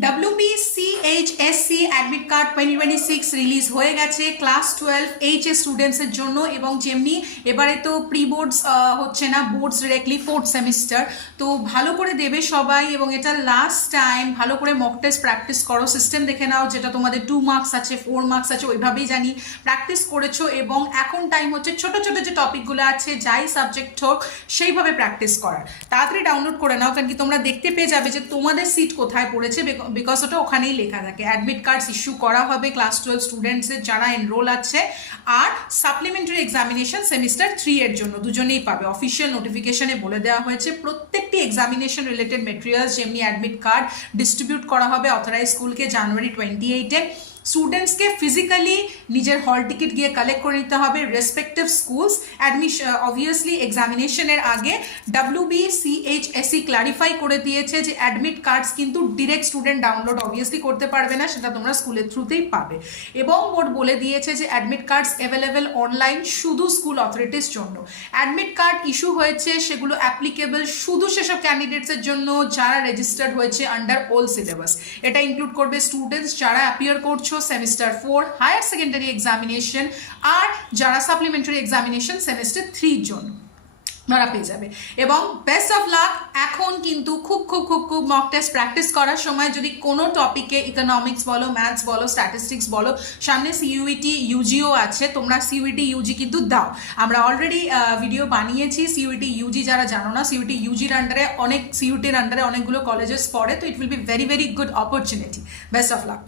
WBCHSC admit card 2026 release হয়ে গেছে class 12 HS স্টুডেন্টসের জন্য, এবং যেমনি এবারে তো প্রি বোর্ডস হচ্ছে না, বোর্ডস ডিরেক্টলি 4th সেমিস্টার। তো ভালো করে দেবে সবাই, এবং এটা লাস্ট টাইম। ভালো করে মক টেস্ট প্র্যাকটিস করো, সিস্টেম দেখে নাও, যেটা তোমাদের 2 মার্কস আছে 4 মার্কস আছে ওইভাবেই জানি প্র্যাকটিস করেছো। এবং এখন টাইম হচ্ছে ছোট ছোট যে টপিকগুলো আছে যাই সাবজেক্ট হোক সেইভাবে প্র্যাকটিস করার। তাড়াতাড়ি ডাউনলোড করে নাও, কারণ কি তোমরা দেখতে পেয়ে যাবে যে তোমাদের সিট কোথায় পড়েছে, বিকজ ওটা ওখানেই লেখা থাকে। অ্যাডমিট কার্ডস ইস্যু করা হবে ক্লাস 12 স্টুডেন্টসের যারা এনরোল আছে, আর সাপ্লিমেন্টারি এক্সামিনেশন সেমিস্টার 3 এর জন্য দুজনেই পাবে। অফিসিয়াল নোটিফিকেশনে বলে দেওয়া হয়েছে প্রত্যেকটি এক্সামিনেশন রিলেটেড মেটেরিয়ালস যেমনি অ্যাডমিট কার্ড ডিস্ট্রিবিউট করা হবে অথরাইজ স্কুলকে জানুয়ারি 28-এ। স্টুডেন্টসকে ফিজিক্যালি নিজের হল টিকিট গিয়ে কালেক্ট করে নিতে হবে রেসপেক্টিভ স্কুলস। অ্যাডমিশন অবভিয়াসলি এক্সামিনেশনের আগে WBCHSC ক্লারিফাই করে দিয়েছে যে অ্যাডমিট কার্ডস কিন্তু ডিরেক্ট স্টুডেন্ট ডাউনলোড অবভিয়াসলি করতে পারবে না, সেটা তোমরা স্কুলের থ্রুতেই পাবে। এবং বোর্ড বলে দিয়েছে যে অ্যাডমিট কার্ডস অ্যাভেলেবেল অনলাইন শুধু স্কুল অথরিটিস জন্য। অ্যাডমিট কার্ড ইস্যু হয়েছে সেগুলো অ্যাপ্লিকেবল শুধু সেসব ক্যান্ডিডেটসের জন্য যারা রেজিস্টার্ড হয়েছে আন্ডার ওল্ড সিলেবাস। এটা ইনক্লুড করবে স্টুডেন্টস যারা অ্যাপিয়ার করছো সেমিস্টার 4 হায়ার সেকেন্ডারি এক্সামিনেশন, আর যারা সাপ্লিমেন্টারি এক্সামিনেশন সেমিস্টার 3 জন্য ওরা পেয়ে যাবে। এবং বেস্ট অফ লাক। এখন কিন্তু খুব খুব খুব খুব মক টেস্ট প্র্যাকটিস করার সময় যদি কোনো টপিকে ইকোনমিক্স বলো, ম্যাথস বলো, স্ট্যাটিস্টিক্স বলো, সামনে সিইউইটি ইউজিও আছে, তোমরা সিইউইটি ইউজি কিন্তু দাও। আমরা অলরেডি ভিডিও বানিয়েছি সিইউইটি ইউজি, যারা জানো না সিইউইটি ইউজির আন্ডারে অনেক সিইউটির আন্ডারে অনেকগুলো কলেজেস পড়ে, তো it will be very very good opportunity. Best of luck.